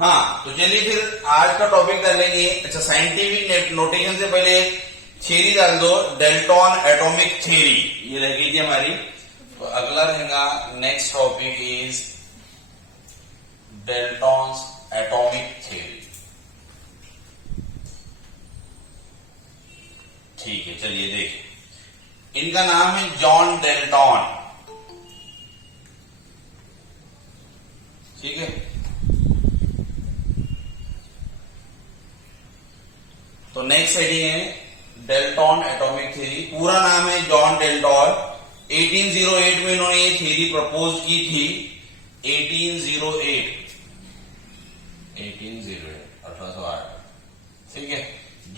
हाँ, तो चलिए फिर आज का टॉपिक कर लेंगे। अच्छा, साइंटिफिक नोटेशन से पहले थ्योरी डाल दो, डेल्टन एटॉमिक थ्योरी, ये रह गई थी हमारी। तो अगला रहेगा next topic is Dalton atomic theory. ठीक है, चलिए देखिए, इनका नाम है जॉन डेल्टन। ठीक है, तो नेक्स्ट हेडिंग है डेल्टन एटॉमिक थ्योरी। पूरा नाम है जॉन डेल्टन। 1808 में इन्होंने ये थ्योरी प्रपोज की थी। 1808 1808, ठीक है,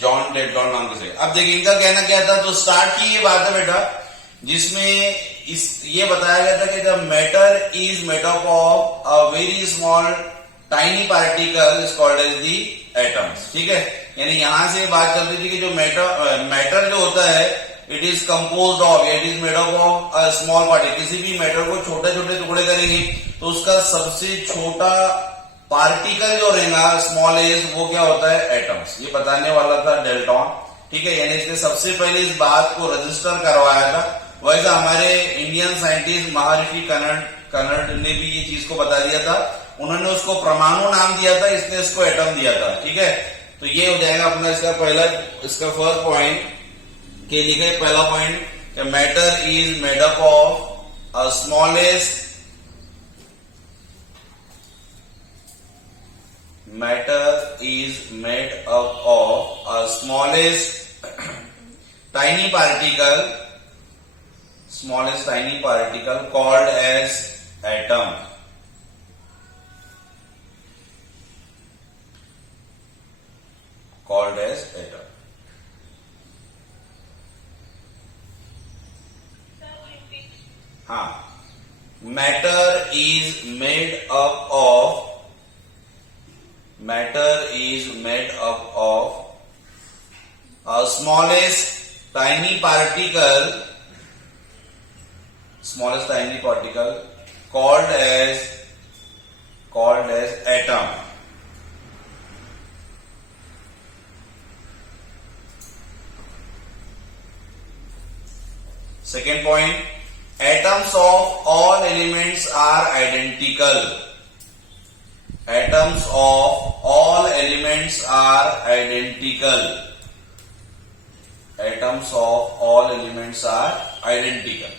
जॉन डेल्टन नाम से। अब देखिए इनका कहना क्या था, तो स्टार्ट की ये बात है बेटा, जिसमें ये बताया गया था कि the matter is made up of a very small tiny particle is called as the atoms. ठीक है, यानी यहां से बात चल रही थी कि जो मैटर जो होता है, it is composed of, it is made up of a small particle. किसी भी मैटर को छोटे छोटे टुकड़े करेंगे तो उसका सबसे छोटा पार्टिकल जो रहेगा, स्मॉलेस्ट, वो क्या होता है, एटम्स। ये बताने वाला था डेल्टन। ठीक है, यानी इसने सबसे पहले इस बात को रजिस्टर करवाया था। वैसा हमारे इंडियन साइंटिस्ट महर्षि कनर्ड ने भी ये चीज को बता दिया था। उन्होंने उसको परमाणु नाम दिया था, इसने इसको एटम दिया था। ठीक है, तो ये हो जाएगा अपना इसका फर्स्ट पॉइंट के लिखे। पहला point, matter is made up of a smallest tiny particle called as atom. हाँ, matter is made up of a smallest tiny particle called as atom. Second point, atoms of all elements are identical. Atoms of all elements are identical. Atoms of all elements are identical.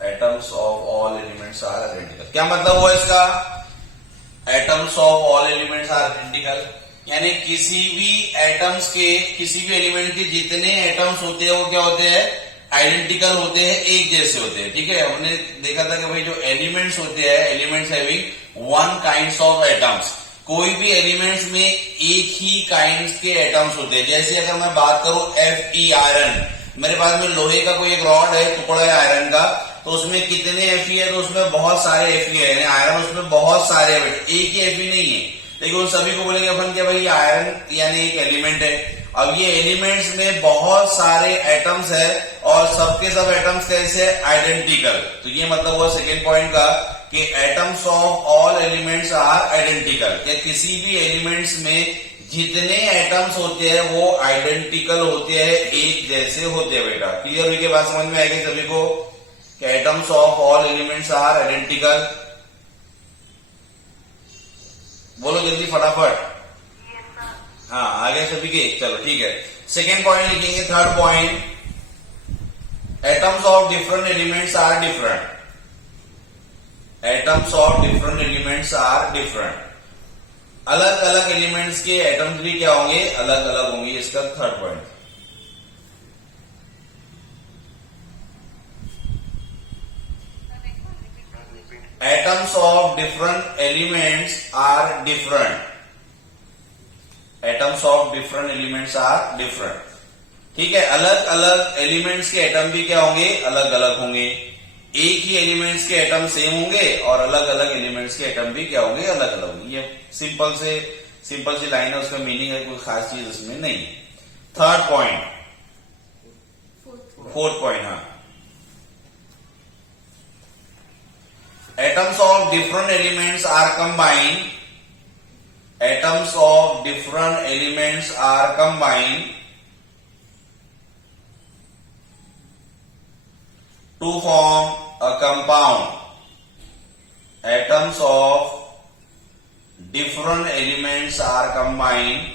Atoms of all elements are identical. क्या मतलब हुआ इसका? Atoms of all elements are identical, यानी किसी भी atoms के, किसी भी एलिमेंट के जितने एटम्स होते हैं वो क्या होते हैं, आइडेंटिकल होते हैं, एक जैसे होते हैं। ठीक है, हमने देखा था कि भाई जो एलिमेंट्स होते हैं, elements having one kinds of atoms. कोई भी एलिमेंट्स में एक ही काइंड्स के एटम्स होते हैं। जैसे अगर मैं बात करूं Fe आयरन, मेरे पास में लोहे का कोई एक रॉड है, टुकड़ा है आयरन का, तो उसमें कितने Fe है, तो उसमें बहुत सारे Fe है, यानी आयरन उसमें बहुत सारे है, एक ही Fe नहीं है। लेकिन उन सभी को बोलेंगे अपन क्या, भाई आयरन यानी एक एलिमेंट है। अब ये एलिमेंट्स में बहुत सारे एटम्स है और सबके सब एटम्स कैसे, आइडेंटिकल। तो ये मतलब हुआ सेकेंड पॉइंट का कि atoms of all elements are identical, कि किसी भी एलिमेंट्स में जितने एटम्स होते हैं वो आइडेंटिकल होते हैं, एक जैसे होते हैं। बेटा क्लियर हुई, के बात समझ में आएगी सभी को कि atoms of all elements are identical. बोलो जल्दी फटाफट। हाँ, आगे सभी के, चलो ठीक है। सेकेंड पॉइंट लिखेंगे, third point, atoms of different elements are different. Atoms of different elements are different. अलग अलग एलिमेंट्स के एटम्स भी क्या होंगे, अलग अलग होंगे। इसका third point. Atoms of different elements are different. Atoms of different elements are different. ठीक है, अलग अलग एलिमेंट्स के एटम भी क्या होंगे, अलग अलग होंगे। एक ही एलिमेंट्स के एटम सेम होंगे और अलग अलग एलिमेंट्स के एटम भी क्या होंगे, अलग अलग होंगे। ये सिंपल सी लाइन है, उसका मीनिंग है, कोई खास चीज उसमें नहीं है। थर्ड पॉइंट, फोर्थ पॉइंट, हाँ, atoms of different elements are combined, atoms of different elements are combined to form a compound. Atoms of different elements are combined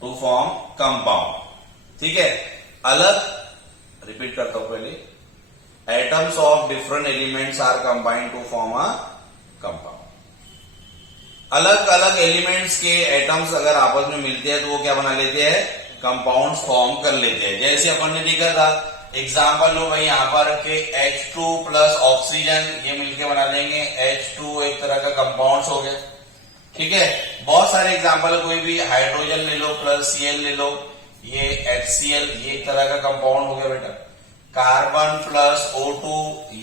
to form compound. ठीक है, अलग रिपीट करता हूं पहले, atoms of different elements are combined to form a compound. अलग अलग elements के atoms अगर आपस में मिलते हैं तो वो क्या बना लेते हैं, कंपाउंड्स फॉर्म कर लेते हैं. जैसे अपन ने देखा था एग्जांपल लो भाई यहाँ पर के H2 प्लस ऑक्सीजन ये मिलके बना लेंगे H2, एक तरह का कंपाउंड्स हो गया. ठीक है, बहुत सारे एग्जांपल, कोई भी हाइड्रोजन ले लो प्लस Cl ले लो, ये HCl ये एक तरह का कंपाउंड हो गया बेटा. कार्बन प्लस O2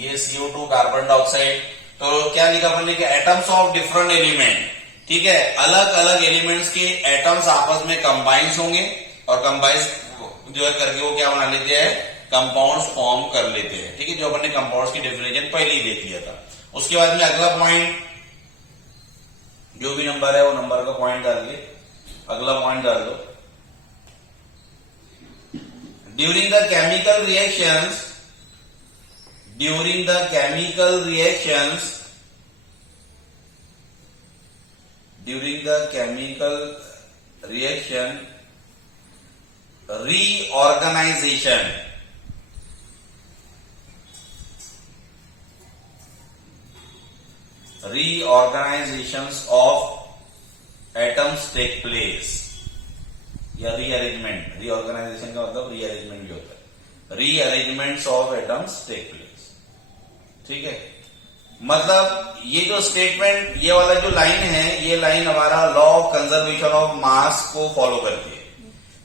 ये CO2 कार्बन डाइऑक्साइड. तो क्या लिखा अपन ने कि एटम्स ऑफ डिफरेंट एलिमेंट. ठीक है, अलग अलग एलिमेंट्स के एटम्स आपस में कंबाइंस होंगे और कंबाइंस जो है करके वो क्या बना लेते हैं, कंपाउंड्स फॉर्म कर लेते हैं. ठीक है, जो अपन ने कंपाउंड्स की डेफिनेशन पहले ही देख लिया था. उसके बाद में अगला पॉइंट, जो भी नंबर है वो नंबर का पॉइंट डाल के अगला पॉइंट डाल दो. During the chemical reactions, during the chemical reactions, during the chemical reaction, reorganization, reorganizations of atoms take place. या रीअरेंजमेंट, रीऑर्गेनाइजेशन का मतलब रीअरेंजमेंट भी होता है. Rearrangements of atoms take place. ठीक है, मतलब ये जो स्टेटमेंट, ये वाला जो लाइन है, ये लाइन हमारा लॉ ऑफ कंजर्वेशन ऑफ मास को फॉलो करती है.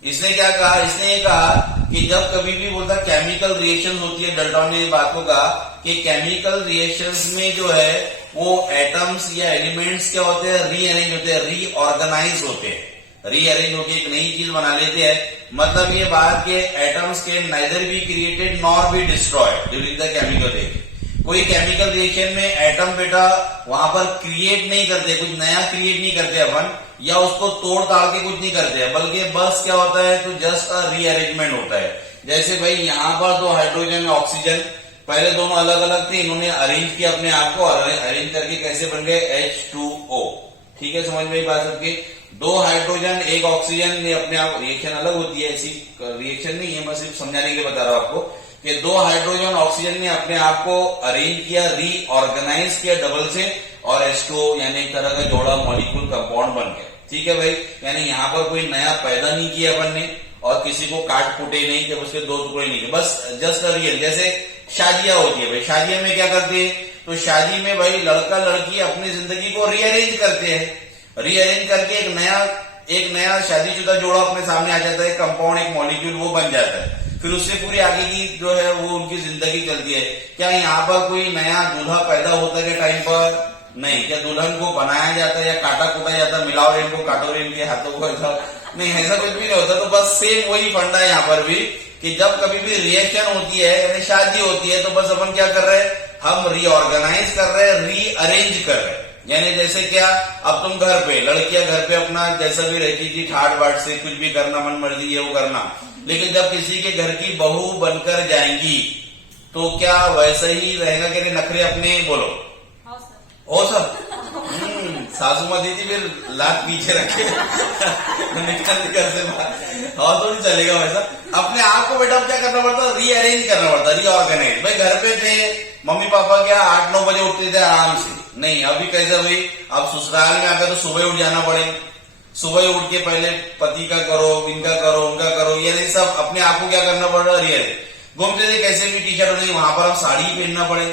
इसने क्या कहा, इसने ये कहा कि जब कभी भी बोलता केमिकल रिएक्शन होती है, डाल्टन ने बात को कहा कि केमिकल रिएक्शंस में जो है वो एटम्स या एलिमेंट्स क्या होते हैं, रीअरेंज होते हैं, रीऑर्गेनाइज होते हैं. रीअरेंज होकर एक नई चीज बना लेते हैं. मतलब ये बात के एटम्स के neither be created nor be destroyed during the chemical reaction. कोई केमिकल रिएक्शन में एटम बेटा वहां पर क्रिएट नहीं करते, कुछ नया क्रिएट नहीं करते अपन, या उसको तोड़ ताड़ के कुछ नहीं करते हैं, बल्कि बस क्या होता है तो जस्ट अ रीअरेंजमेंट होता है. जैसे भाई यहाँ पर तो हाइड्रोजन और ऑक्सीजन पहले दोनों अलग अलग थे, इन्होंने अरेंज किया अपने आप को, अरेंज करके कैसे बन गए H2O. ठीक है, समझ में बात सबकी. दो हाइड्रोजन एक ऑक्सीजन, ये अपने आप रिएक्शन अलग होती है, ऐसी रिएक्शन नहीं है, मैं सिर्फ समझाने के लिए बता रहा हूं आपको कि दो हाइड्रोजन ऑक्सीजन ने अपने आप को अरेंज किया, रीऑर्गेनाइज किया डबल से, और H2O यानी एक तरह का जोड़ा मॉलिक्यूल कंपाउंड बन गया. ठीक है भाई, यानी यहाँ पर कोई नया पैदा नहीं किया अपन ने और किसी को काट फूटे नहीं कि उसके दो टुकड़े नहीं किए, बस जस्ट रियल. जैसे शादियां होती है भाई, शादियों में क्या करते हैं, तो शादी में भाई लड़का लड़की अपनी जिंदगी को रीअरेंज करते हैं. रीअरेंज करके एक नया शादीशुदा जोड़ा अपने सामने आ जाता है, कंपाउंड, एक मॉलिक्यूल वो बन जाता है. फिर उससे पूरी आगे की जो है वो उनकी जिंदगी चलती है. क्या यहाँ पर कोई नया दूल्हा पैदा होता है टाइम पर? नहीं. क्या दुल्हन को बनाया जाता है या काटा कूटा जाता है, मिलाओ इनको, काटो इनके हाथों को, ऐसा नहीं, ऐसा कुछ भी नहीं होता. तो बस सेम वही फंडा है यहाँ पर भी कि जब कभी भी रिएक्शन होती है यानी शादी होती है तो बस अपन क्या कर रहे हैं, हम रीऑर्गेनाइज कर रहे हैं, रीअरेंज कर रहे हैं. यानी जैसे क्या, अब तुम घर पे, लड़कियां घर पे अपना जैसा भी रहती थी ठाट बाट से कुछ भी करना, मन मर्जी ये वो करना, लेकिन जब किसी के घर की बहू बनकर जाएंगी तो क्या वैसा ही रहेगा कि नखरे अपने, बोलो हो सब. सासू माँ दी थी फिर लात पीछे रखे निकल घर से बाहर, और तो नहीं चलेगा वैसा. अपने आप को बेटा क्या करना पड़ता, रीअरेंज करना पड़ता, रीऑर्गेनाइज. भाई घर पे थे, मम्मी पापा क्या 8-9 बजे उठते थे आराम से, नहीं अभी कैसे हुई, अब ससुराल में आकर तो सुबह उठ जाना पड़े. सुबह उठ के पहले पति का करो, इनका करो, उनका करो, ये नहीं, सब अपने आप को क्या करना पड़ रहा है, घूमते थे कैसे भी टी शर्ट नहीं, वहां पर अब साड़ी पहनना पड़े,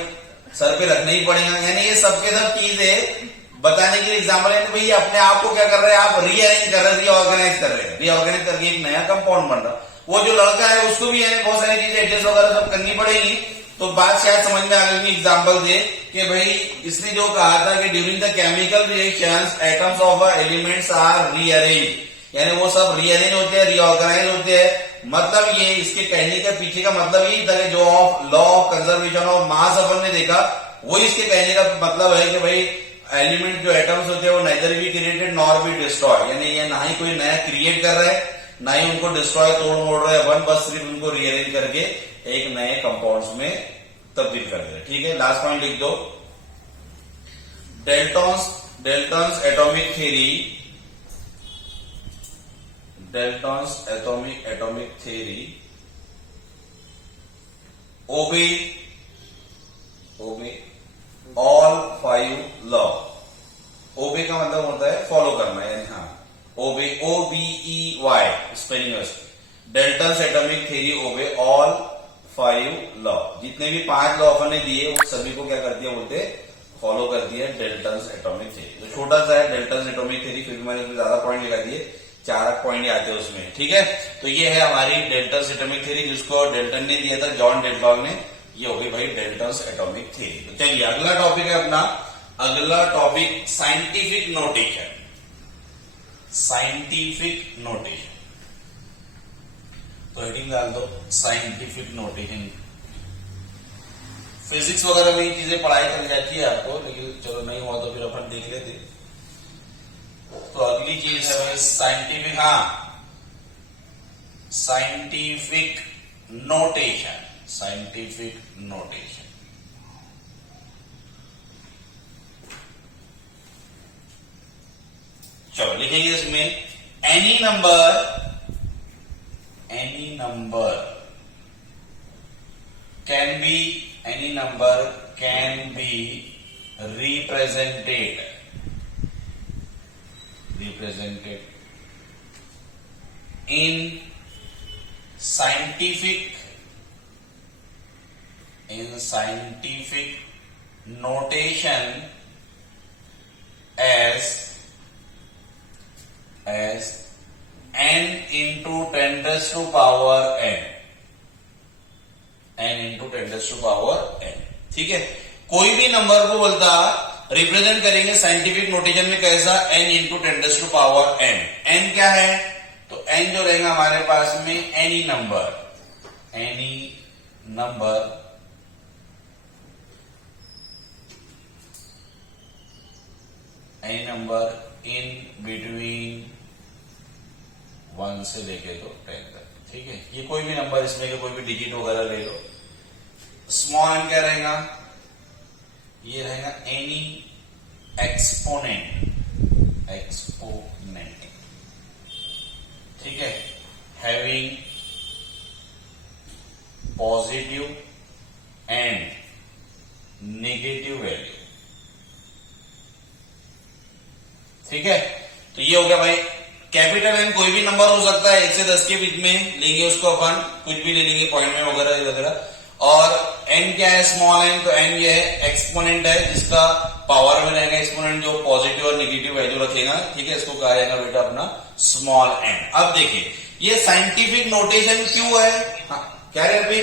सर पे रखना ही पड़ेगा. यानी ये सबके सब चीजें बताने के लिए एग्जाम्पल है. भाई अपने आप को क्या कर रहे हैं, आप रीअरेंज कर रहे हैं, रीऑर्गेनाइज कर रहे हैं, रीऑर्गेनाइज करके एक नया कंपाउंड बन रहा. वो जो लड़का है उसको भी यानी बहुत सारी चीजें एडजस्ट वगैरह सब करनी पड़ेगी. तो बात शायद समझ में आ गई. एग्जाम्पल दे कि भाई इसने जो कहा था कि during the chemical reactions atoms of elements are rearrange, यानी वो सब रीअरेंज होते हैं, रीऑर्गेनाइज होते हैं. मतलब ये इसके कहने के पीछे का मतलब यही था कि जो law of conservation of mass अपन ने देखा वो इसके कहने का मतलब है कि भाई एलिमेंट जो एटम्स होते हैं वो neither be created nor be destroy, यानी ये ना ही कोई नया क्रिएट कर रहे हैं ना ही उनको डिस्ट्रॉय तोड़ मोड़ रहे हैं, बस सिर्फ उनको रीअरेंज करके एक नए कंपाउंड्स में तब्दील कर दे। ठीक है, लास्ट पॉइंट लिख दो। Dalton's atomic theory, Dalton's atomic theory obey all 5 law. Obey का मतलब होता है फॉलो करना, यानी हाँ ओबे, OBEY स्पेलिंग है उसकी। Dalton's atomic theory obey all 5 law, जितने भी 5 लॉ अपन ने दिए वो सभी को क्या कर दिया बोलते फॉलो कर दिया डेल्टन्स एटॉमिक थ्योरी। तो छोटा सा है डेल्टन्स एटॉमिक थ्योरी, फिर मैंने उसमें ज्यादा पॉइंट लिखा दिए, 4 पॉइंट ही आते हैं उसमें। ठीक है, तो ये है हमारी डेल्टन्स एटॉमिक थ्योरी, जिसको डेल्टन ने दिया था, जॉन डेल्टन ने। ये हो गई भाई डेल्टन्स एटॉमिक थ्योरी। तो चलिए अगला टॉपिक है अपना, अगला topic scientific notation. Scientific notation, तो हेडिंग डाल दो साइंटिफिक नोटेशन। फिजिक्स वगैरह में ये चीजें पढ़ाई चल जाती है आपको, लेकिन चलो नहीं हुआ तो फिर अपन देख लेते। तो अगली चीज है भाई साइंटिफिक, हाँ साइंटिफिक नोटेशन। साइंटिफिक नोटेशन, चलो लिखेंगे इसमें any number can B represented in scientific notation as n into 10 raised to power n, n into 10 raised to power n। ठीक है, कोई भी नंबर को बोलता रिप्रेजेंट करेंगे साइंटिफिक नोटेशन में कैसा, n into 10 raise to power n। n क्या है, तो n जो रहेगा हमारे पास में एनी नंबर इन बिटवीन 1 से लेके तो 10 तक। ठीक है, ये कोई भी नंबर, इसमें के कोई भी डिजिट वगैरह ले लो। स्मॉल n क्या रहेगा, ये रहेगा एनी एक्सपोनेंट। ठीक है, having positive and negative value. ठीक है, तो ये हो गया भाई कैपिटल एन, कोई भी नंबर हो सकता है 1 से 10 के बीच में, लेंगे उसको अपन, कुछ भी ले लेंगे पॉइंट में वगैरह। और n क्या है, स्मॉल n, तो n ये है एक्सपोनेंट है, जिसका पावर में रहेगा एक्सपोनेंट, जो पॉजिटिव और नेगेटिव वैल्यू रखेगा। ठीक है, इसको कहा जाएगा बेटा अपना स्मॉल n। अब देखिए ये साइंटिफिक नोटेशन क्यों है, हाँ, क्या है अभी,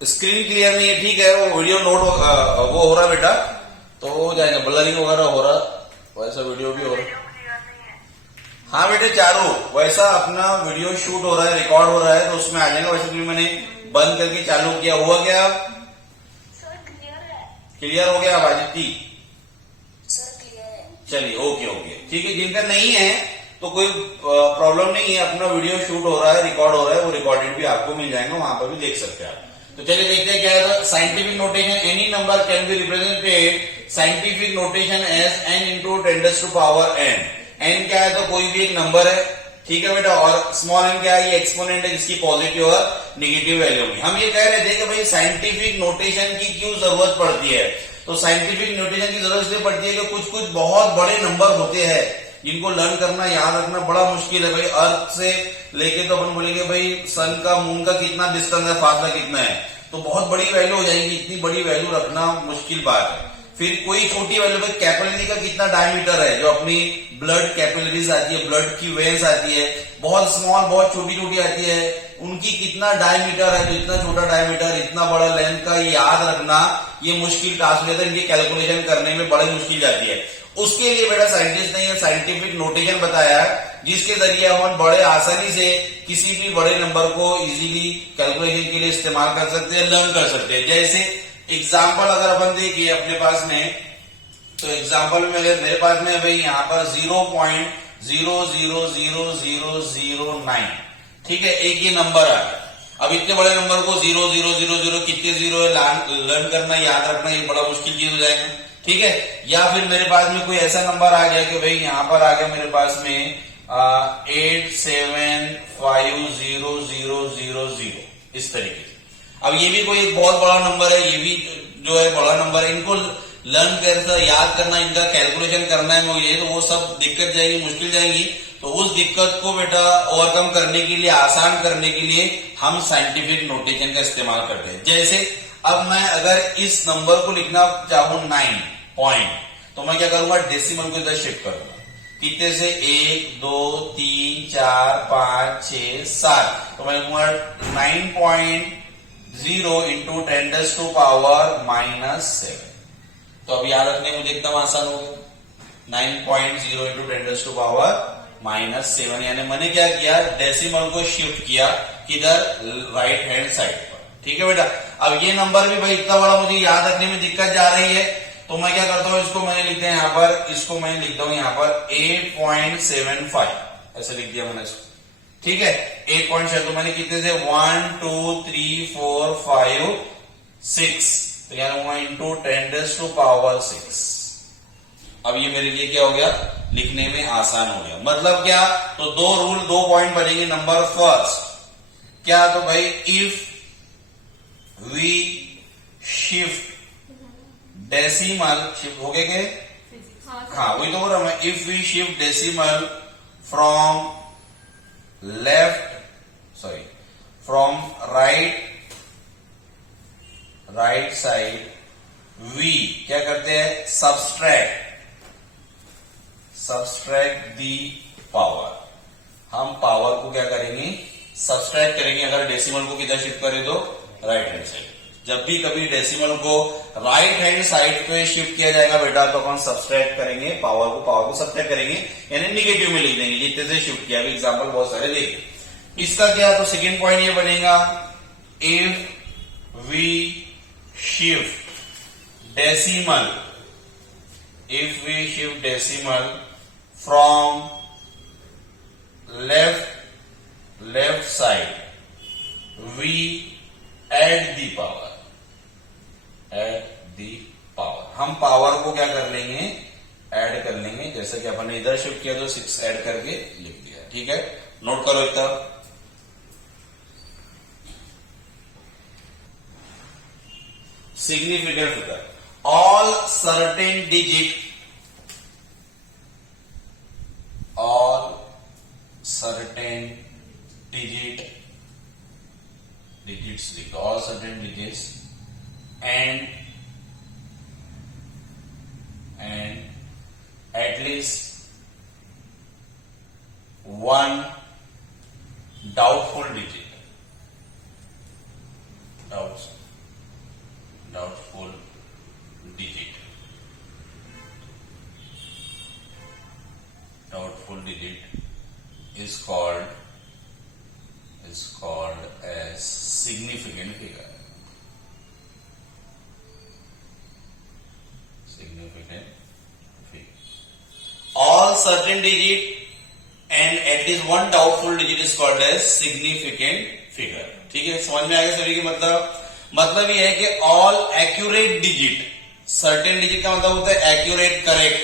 स्क्रीन क्लियर नहीं है। ठीक है, वो वीडियो नोट वो हो रहा बेटा, तो हो जाएगा, ब्लरिंग वगैरह हो रहा, वैसा वीडियो भी हो रहा। हाँ बेटे, चारों वैसा अपना वीडियो शूट हो रहा है, रिकॉर्ड हो रहा है, तो उसमें आ जाएगा। वैसे भी मैंने बंद करके चालू किया, हुआ क्या सर, क्लियर हो गया आवाज की, सर क्लियर है। चलिए ओके। ठीक है, जिनका नहीं है तो कोई प्रॉब्लम नहीं है, अपना वीडियो शूट हो रहा है, रिकॉर्ड हो रहा है, वो रिकॉर्डेड भी आपको मिल जाएगा, वहां पर भी देख सकते हैं आप। तो चलिए देखते हैं क्या है scientific notation. Any number can be represented scientific notation as n into 10 raise to power n। n क्या है, तो कोई भी एक नंबर है। ठीक है बेटा, और स्मॉल n क्या है, ये एक्सपोनेंट है, जिसकी पॉजिटिव और नेगेटिव वैल्यू में। हम ये कह रहे थे कि भाई साइंटिफिक नोटेशन की क्यों जरूरत पड़ती है, तो साइंटिफिक नोटेशन की जरूरत इसलिए पड़ती है कि कुछ बहुत बड़े नंबर होते हैं जिनको लर्न करना, याद रखना बड़ा मुश्किल है भाई। अर्थ से लेके तो अपन बोलेंगे भाई सन का, मून का कितना डिस्टेंस है, फासला कितना है, तो बहुत बड़ी वैल्यू हो जाएगी। इतनी बड़ी वैल्यू रखना मुश्किल बात है। फिर कोई छोटी वैल्यू में कैपिलरी का कितना डायमीटर है, जो अपनी ब्लड कैपिलरीज आती है, ब्लड की वेन्स आती है, बहुत स्मॉल, बहुत छोटी आती है, उनकी कितना डायमीटर है, तो इतना छोटा डायमीटर, इतना बड़ा लेंथ का याद रखना ये मुश्किल टास्क है, इनकी कैलकुलेशन करने में बड़ी मुश्किल जाती है। उसके लिए बेटा साइंटिस्ट ने ये साइंटिफिक नोटेशन बताया जिसके जरिए हम बड़े आसानी से किसी भी बड़े नंबर को इजीली कैलकुलेशन के लिए इस्तेमाल कर सकते हैं, लर्न कर सकते हैं। जैसे एग्जांपल अगर अपन देखिए अपने पास में, तो एग्जांपल में अगर मेरे पास में भाई यहाँ पर 0.000009, ठीक है, एक ये नंबर आ गया। अब इतने बड़े नंबर को 0000 कितने जीरो है लर्न करना, याद रखना ये बड़ा मुश्किल चीज हो जाएगा, ठीक है। या फिर मेरे पास में कोई ऐसा नंबर आ गया कि भाई यहाँ पर आ गया मेरे पास में 875000, इस तरीके से। अब ये भी कोई एक बहुत बड़ा नंबर है, ये भी जो है बड़ा नंबर है, इनको लर्न करना, याद करना, इनका कैलकुलेशन करना है मुझे, तो वो सब दिक्कत जाएगी, मुश्किल जाएगी। तो उस दिक्कत को बेटा ओवरकम करने के लिए, आसान करने के लिए हम साइंटिफिक नोटेशन का इस्तेमाल करते हैं। जैसे अब मैं अगर इस नंबर को लिखना चाहूं 9 पॉइंट, तो मैं क्या करूंगा, डेसिमल को इधर शिफ्ट करूंगा। कितने से 1 2 3 4 5 6 7, तो मैं लिखूंगा 9.0 इंटू 10⁻⁻7। तो अब याद रखने मुझे एकदम आसान हो गया, 9.0 इंटू 10⁻⁻7, यानी मैंने क्या किया, डेसिमल को शिफ्ट किया किधर, राइट हैंड साइड पर, ठीक है बेटा। अब ये नंबर भी भाई इतना बड़ा मुझे याद रखने में दिक्कत जा रही है, तो मैं क्या करता हूं, इसको मैंने लिखते हैं यहाँ पर, इसको मैं लिखता हूं यहाँ पर 8.75, ऐसे लिख दिया मैंने इसको, ठीक है। 8.7, तो मैंने कितने से 1 2 3 4 5 6, तो यहाँ लूंगा इंटू 10⁻6। अब ये मेरे लिए क्या हो गया, लिखने में आसान हो गया। मतलब क्या, तो दो रूल, 2 पॉइंट बनेंगे। नंबर फर्स्ट क्या, तो भाई if we shift decimal, shift हो गए के, हाँ वही तो बोल रहा मैं, if we shift decimal from right side, we क्या करते हैं, सब्सट्रैक्ट दी पावर। हम पावर को क्या करेंगे, सब्सट्रैक्ट करेंगे। अगर डेसिमल को किधर शिफ्ट करें तो राइट हैंड साइड। जब भी कभी डेसिमल को राइट हैंड साइड पे शिफ्ट किया जाएगा बेटा, तो अपन सब्सट्रैक्ट करेंगे, पावर को सब्सट्रैक्ट करेंगे, यानी निगेटिव में लिख देंगे जितने से शिफ्ट किया। एग्जाम्पल बहुत सारे देखिए। इसका क्या, तो सेकेंड पॉइंट ये बनेगा, if we shift decimal from left side, we add the power. हम पावर को क्या कर लेंगे, ऐड कर लेंगे। जैसे कि अपन ने इधर शिफ्ट किया तो 6 ऐड करके लिख दिया, ठीक है। नोट करो इतना। Significant figure, all certain digits and at least one doubtful digit, doubtful digit is called as significant figure. All certain digit and at least one doubtful digit is called as significant figure. ठीक है, समझ में आ गया सभी की मतलब ये है कि all accurate digit, certain digit का मतलब होता है एक्यूरेट, करेक्ट,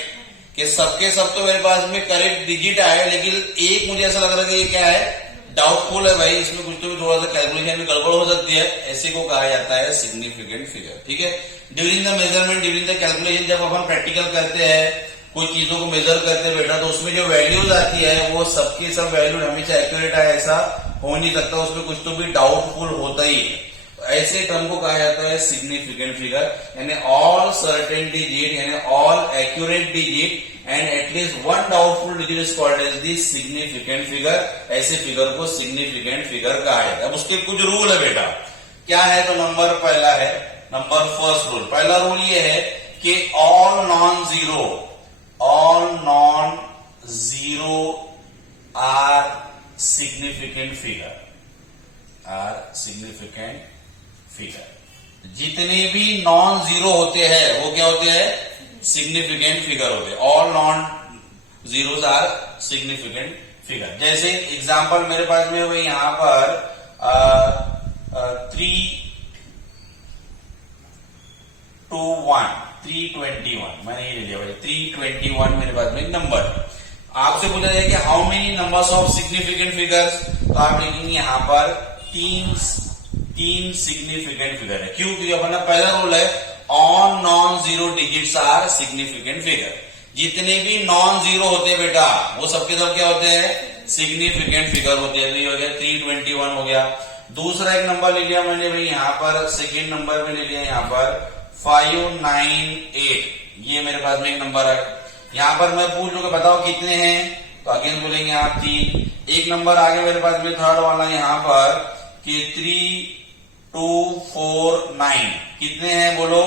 कि सबके सब तो मेरे पास में करेक्ट डिजिट आए, लेकिन एक मुझे ऐसा लग रहा है कि ये क्या है, डाउटफुल है भाई, इसमें कुछ तो भी थोड़ा सा कैलकुलेशन में गड़बड़ हो सकती है, ऐसे को कहा जाता है सिग्निफिकेंट फिगर। ठीक है, during the measurement, during the calculation, जब अपन प्रैक्टिकल करते हैं, कोई चीजों को मेजर करते हैं बेटा, तो उसमें जो वैल्यूज आती है वो सबकी सब वैल्यू हमेशा एक्यूरेट आए ऐसा हो नहीं सकता, उसमें कुछ तो भी डाउटफुल होता ही है। ऐसे टर्म को कहा जाता है सिग्निफिकेंट फिगर, यानी ऑल सर्टेन डिजिट, यानी all accurate digit and at least one doubtful digit is called as the significant figure. ऐसे फिगर को सिग्निफिकेंट फिगर कहा जाता है। अब उसके कुछ रूल है बेटा, क्या है, तो नंबर पहला है, नंबर फर्स्ट रूल, पहला रूल ये है कि all non zero all non-zero are significant figure. Are significant figure. जितने भी नॉन जीरो होते हैं वो क्या होते हैं? सिग्निफिकेंट फिगर होते हैं. All non zeros are significant figure. जैसे एग्जांपल मेरे पास में हुए यहां पर 321 मैंने ये ले लिया भाई. 321 मेरे पास में नंबर. आपसे पूछा जाए कि how many numbers of significant figures, तो आप लिखेंगे यहां पर तीन सिग्निफिकेंट फिगर है. क्यों? क्योंकि अपना पहला रूल है all non zero digits are significant figure. जितने भी नॉन जीरो होते हैं बेटा वो सबके सब क्या होते हैं? सिग्निफिकेंट फिगर होते हैं. तो ये हो गया 321 हो गया. दूसरा एक नंबर ले लिया मैंने भाई यहां पर, सेकेंड नंबर में ले लिया यहां पर 598. ये मेरे पास में एक नंबर है. यहां पर मैं पूछ लूंगा बताओ कितने हैं, तो अगेन बोलेंगे आप 3. एक नंबर आगे मेरे पास में थर्ड वाला यहां पर कि 3249 कितने हैं बोलो?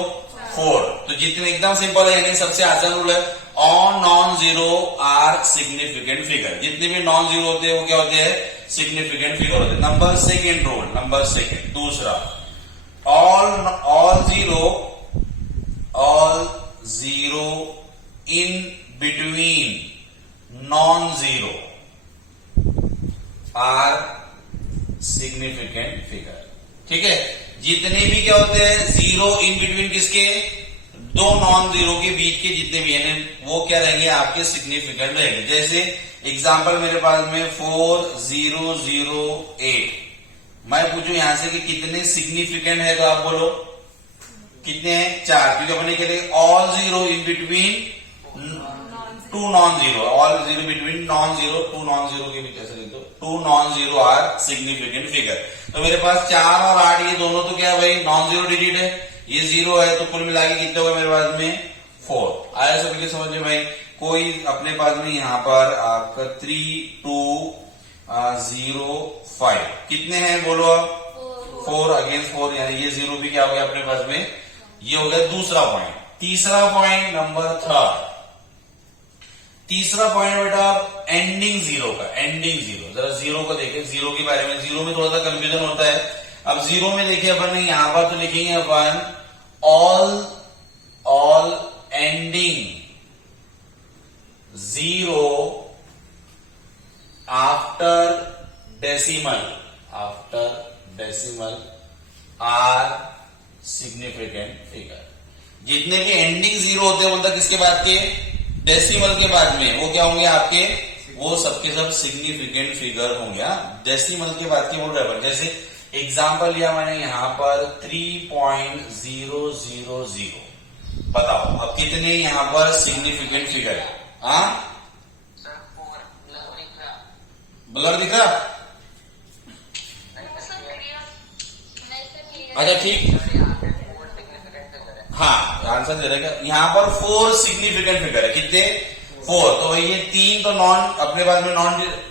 4. तो जितने एकदम सिंपल है, यानी सबसे आसान रूल है all non zero are significant figure. जितने भी नॉन जीरो होते हैं वो क्या होते हैं? सिग्निफिकेंट फिगर होते हैं. Number second rule, number second दूसरा, all zero in between non zero are significant figure. ठीक है. जितने भी क्या होते हैं जीरो इन बिटवीन किसके? दो नॉन जीरो के बीच के जितने भी है वो क्या रहेंगे? आपके सिग्निफिकेंट रहेंगे. जैसे एग्जांपल मेरे पास में 4008. मैं पूछूं यहां से कि कितने सिग्निफिकेंट है, तो आप बोलो कितने हैं? 4. क्योंकि अपने कहते हैं all zero in between two non zero. All zero between non zero, two non zero के बीच ऐसे लिख दो. Two non zero are significant figure. तो मेरे पास 4 और 8 ये दोनों तो क्या है भाई? नॉन जीरो डिजिट है. ये जीरो है तो कुल मिला के कितने हो गए मेरे पास में? 4. आया सभी के समझ में भाई? कोई अपने पास में यहां पर आपका 3205 कितने हैं बोलो? 4 अगेंस्ट 4, यानी ये जीरो भी क्या हो गया अपने पास में? ये हो गया दूसरा पॉइंट. तीसरा पॉइंट नंबर थर्ड. तीसरा पॉइंट बेटा एंडिंग जीरो का. एंडिंग जीरो, जरा जीरो को देखें. जीरो के बारे में, जीरो में थोड़ा सा कंफ्यूजन होता है. अब जीरो में देखिए अपन यहां पर तो लिखेंगे अपन all ending zero after decimal are significant figure. जितने भी एंडिंग जीरो होते हैं बोलता किसके बाद के? डेसिमल के बाद में. वो क्या होंगे आपके? वो सबके सब सिग्निफिकेंट फिगर होंगे. डेसिमल के बाद के बोल रहे हैं. जैसे एग्जांपल लिया मैंने यहां पर 3.000. बताओ अब कितने यहां पर सिग्निफिकेंट फिगर है? ब्लर दिख रहा? अच्छा ठीक. हाँ आंसर दे रहेगा. यहां पर 4 सिग्निफिकेंट फिगर है. कितने? 4. तो ये 3 तो नॉन अपने पास में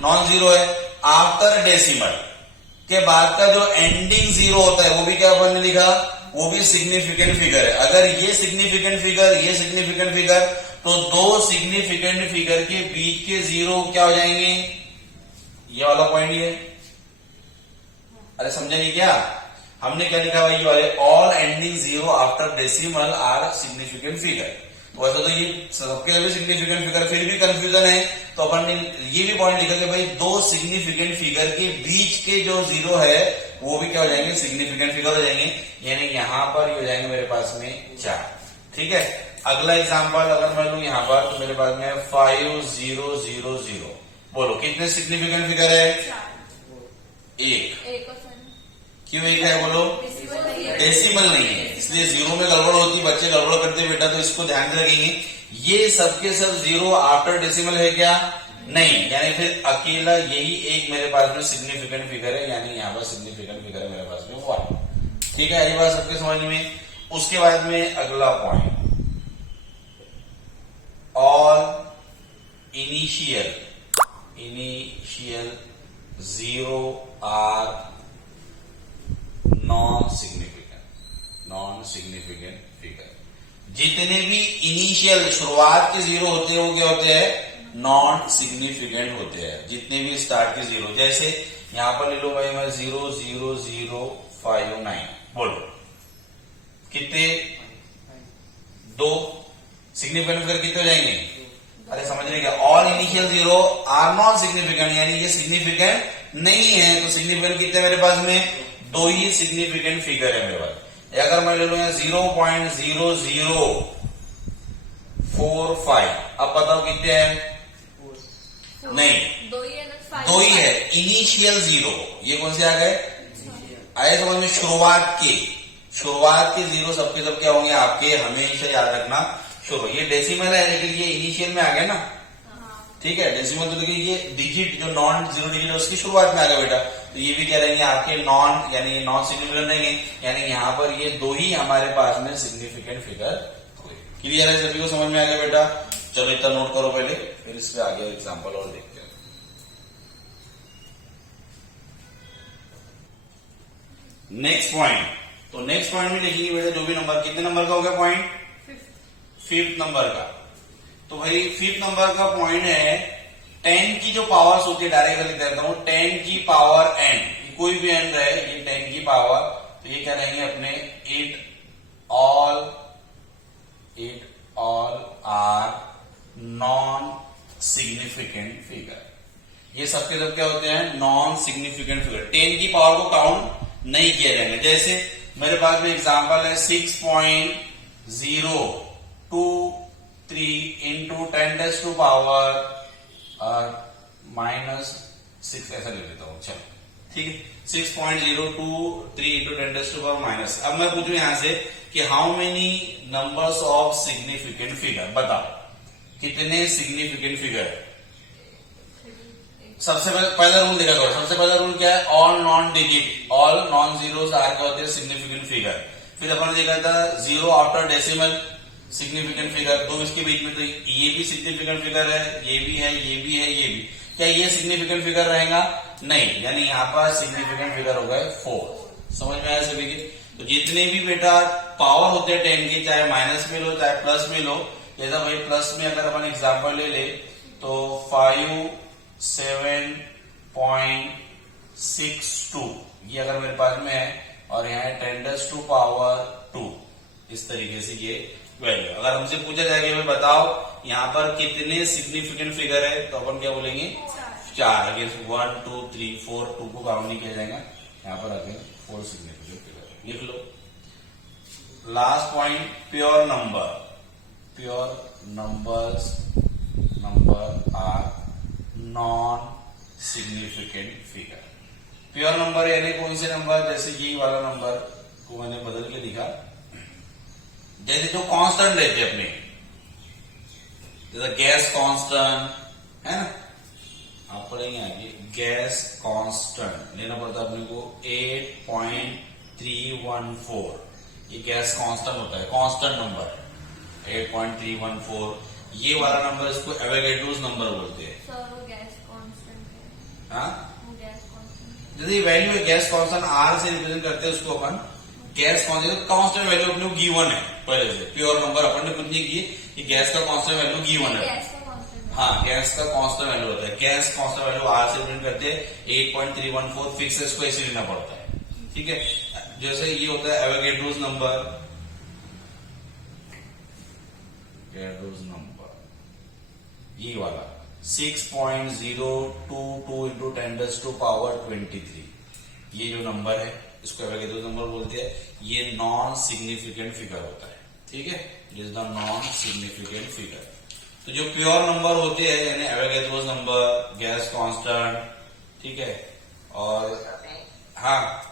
नॉन जीरो है. आफ्टर डेसिमल के बाद का जो एंडिंग जीरो होता है वो भी क्या अपन ने लिखा? वो भी सिग्निफिकेंट फिगर है. अगर ये सिग्निफिकेंट फिगर, ये सिग्निफिकेंट फिगर, तो दो सिग्निफिकेंट फिगर के बीच के जीरो क्या हो जाएंगे? ये वाला पॉइंट ये. अरे समझे नहीं क्या? हमने क्या लिखा भाई? ये वाले all ending zero after decimal are significant figure. वैसे तो ये सबके लिए सिग्निफिकेंट फिगर, फिर भी कंफ्यूजन है तो अपन ने ये भी पॉइंट लिखा कि भाई दो सिग्निफिकेंट फिगर के बीच के जो जीरो है वो भी क्या हो जाएंगे? सिग्निफिकेंट फिगर हो जाएंगे. यानी यहां पर हो जाएंगे मेरे पास में 4. ठीक है. अगला एग्जांपल अगर मैं लू यहां पर तो मेरे पास में 5000. बोलो कितने सिग्निफिकेंट फिगर है? 1. क्यों 1 है बोलो? डेसिमल नहीं है इसलिए जीरो में गड़बड़ होती, बच्चे गड़बड़ करते बेटा, तो इसको ध्यान में रखेंगे. ये सबके सब जीरो आफ्टर डेसिमल है क्या? नहीं. यानी फिर अकेला यही एक मेरे पास में सिग्निफिकेंट फिगर है. यानी यहाँ पर सिग्निफिकेंट फिगर है मेरे पास में 1. ठीक है. ये बात सबके समझ में. उसके बाद में अगला point, all initial zero are non significant figure. जितने भी इनिशियल शुरुआत के जीरो होते हैं वो क्या होते हैं, नॉन सिग्निफिकेंट होते हैं। जितने भी स्टार्ट के जीरो, जैसे यहां पर ले लो भाई मैं 00059 बोलो, कितने, 2, सिग्निफिकेंट फिगर कितने हो जाएंगे, अरे समझने क्या, all initial zero are not significant, यानी ये सिग्निफिकेंट नहीं है। तो सिग्निफिकेंट कितने मेरे पास में, 2 ही सिग्निफिकेंट फिगर है मेरे पास। अगर मैं ले लू यहाँ 0.0045, अब बताओ कितने हैं, नहीं 2 ही है ना, 2 ही है, इनिशियल जीरो, ये कौन से आ गए, आए समझ में, शुरुआत के जीरो सबके सब क्या होंगे आपके, हमेशा याद रखना शुरू। ये डेसिमल है लेकिन ये इनिशियल में आ गया ना, ठीक है, डेसिमल तो देखिए ये डिजिट जो नॉन जीरो डिजिट है उसकी शुरुआत में आ गया बेटा, तो ये भी क्या रहेंगे आपके नॉन, यानी नॉन सिग्निफिकेंट रहेंगे, यानी यहाँ पर ये 2 ही हमारे पास में सिग्निफिकेंट फिगर हुए। क्लियर है, सभी को समझ में आ गया बेटा। चलो इतना नोट करो पहले, फिर इस पे आगे एग्जाम्पल और देखते हैं। नेक्स्ट पॉइंट, तो नेक्स्ट पॉइंट में लिखिए बेटा जो भी नंबर, कितने नंबर का हो गया पॉइंट, 5th नंबर का। तो भाई 5th नंबर का पॉइंट है 10 की जो पावर्स होती है, डायरेक्ट लिख देता हूं 10 की पावर n, कोई भी n रहे, ये 10 की पावर, तो ये क्या रहेंगे अपने 8 all are non significant figure. ये सबके सब क्या होते हैं, नॉन सिग्निफिकेंट फिगर। 10 की पावर को काउंट नहीं किया जाएगा। जैसे मेरे पास में एग्जांपल है 6.023 इंटू 10 टू पावर -6, ऐसा ले लेता हूं, चलो ठीक है, 6.023 इंटू 10 टू पावर माइनस। अब मैं पूछूं यहां से कि how many numbers of significant figure, बताओ कितने सिग्निफिकेंट फिगर। सबसे पहला रूल देखा करो, सबसे पहला रूल क्या है, all non digit, all non zeros are क्या होते हैं, सिग्निफिकेंट फिगर। फिर अपन ने देखा था 0 आफ्टर डेसिमल सिग्निफिकेंट फिगर, 2 इसके बीच में, तो ये भी सिग्निफिकेंट फिगर है, ये भी है, ये भी है, ये भी, क्या ये सिग्निफिकेंट फिगर रहेगा, नहीं, यानी यहाँ पर सिग्निफिकेंट फिगर हो गए 4। समझ में आया सभी के। तो जितने भी बेटा पावर होते हैं 10 के, चाहे माइनस में लो चाहे प्लस में लो, जैसा भाई प्लस में अगर अपन एग्जाम्पल ले तो 5.7.62 ये अगर मेरे पास में है, और यहाँ 10 टू पावर 2, इस तरीके से ये वैल्यू। अगर हमसे पूछा जाएगा भाई बताओ यहाँ पर कितने सिग्निफिकेंट फिगर है, तो अपन क्या बोलेंगे 4। अगेन 1 2 3 4, 2 को काउंट नहीं किया जाएगा, यहाँ पर अगेन 4 सिग्निफिकेंट फिगर लिख लो। Last point, pure number, pure number are non significant figure. Pure number यानी कौन से नंबर, जैसे ये वाला नंबर को मैंने बदल के लिखा, जैसे जो कांस्टेंट रहते अपने, जैसे गैस कांस्टेंट है ना, आप पढ़ेंगे आगे, गैस कांस्टेंट लेना पड़ता है अपने को 8.314, ये गैस कांस्टेंट होता है, कांस्टेंट नंबर 8.314, ये वाला नंबर इसको एवोगैड्रोस नंबर बोलते हैं। हाँ, जैसे वैल्यू है गैस कांस्टेंट आर से रिप्रेजेंट करते हैं उसको अपन गैस कांस्टेंट। कांस्टेंट वैल्यू अपने को गिवन है पहले से, प्योर नंबर अपन ने कुछ नहीं किए कि गैस का कांस्टेंट वैल्यू गिवन है। हाँ, गैस का कांस्टेंट वैल्यू होता है, गैस कांस्टेंट वैल्यू आर से रिप्रेजेंट करते हैं 8.314, फिक्स इसको ऐसे लेना पड़ता है, ठीक है। जैसे ये होता है एवोगैड्रोस नंबर, ये वाला 6.022 इंटू 10 टू पावर 23, ये जो नंबर है इसको एवोगैड्रोस नंबर बोलते हैं। ये नॉन सिग्निफिकेंट फिगर होता है, ठीक है, is the non significant figure. तो जो प्योर नंबर होते हैं यानी एवोगैड्रोस नंबर, गैस कांस्टेंट, ठीक है, और हाँ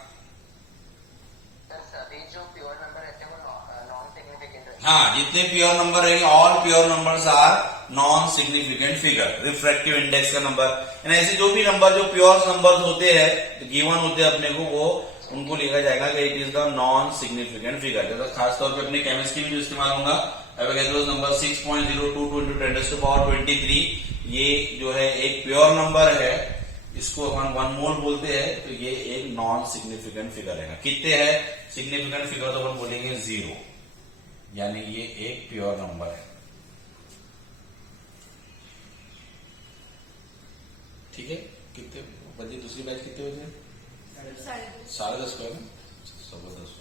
सभी जो प्योर नंबर रहते हैं वो नॉन सिग्निफिकेंट रहते हैं। हाँ, जितने प्योर नंबर रहेंगे, all pure numbers are non significant figure. Refractive index का नंबर, ऐसे जो भी नंबर जो प्योर नंबर्स होते हैं गिवन होते हैं अपने को, वो उनको लिखा जाएगा कि it is the non significant figure. जैसा खासतौर पे अपने केमिस्ट्री में जो इस्तेमाल होगा Avogadro's number 6.022 into 10 to power 23, ये जो है एक प्योर नंबर है, इसको हम 1 मोल बोलते हैं, तो ये एक नॉन सिग्निफिकेंट फिगर है। कितने हैं सिग्निफिकेंट फिगर, तो हम बोलेंगे 0। यानी ये एक प्योर नंबर है। ठीक है, कितने बजे दूसरी बैच कितने बजे? 10:30 को है ना, 10:15।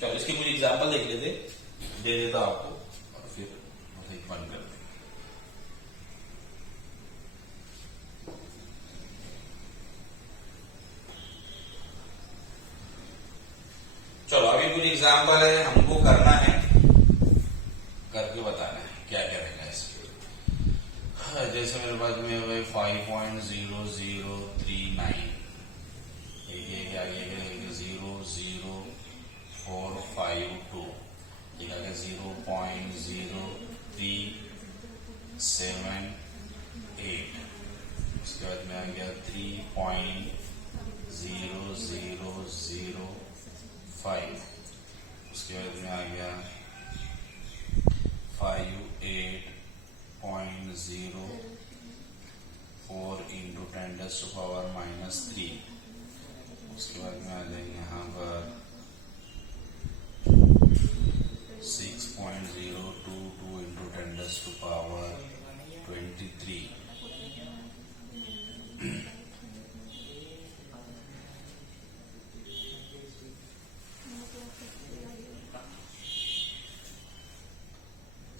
चलो इसकी कुछ एग्जाम्पल देख लेते, दे देता आपको और फिर बंद कर दें। चलो अभी कुछ एग्जाम्पल है, हमको करना है, करके बताना है क्या क्या रहेगा इसके। जैसे मेरे पास में हुए 5.0039, एक आगे 00452, एक आगे 0.0378, उसके बाद में आ गया 3.0005, उसके बाद में आ गया 58.04 इंटू 10⁻³ उसके बाद में आ जाएंगे यहाँ पर 6.022 इंटू 10⁻23।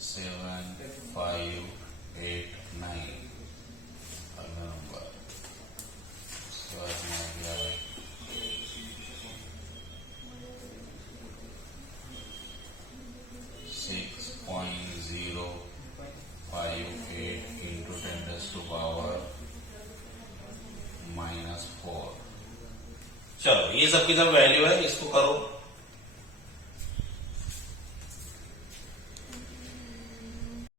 सेवन 5 8 9 अगला नंबर, उसके बाद में आ गया 6.058 इंटू 10⁻⁻⁴। चलो ये सब की सब वैल्यू है, इसको करो।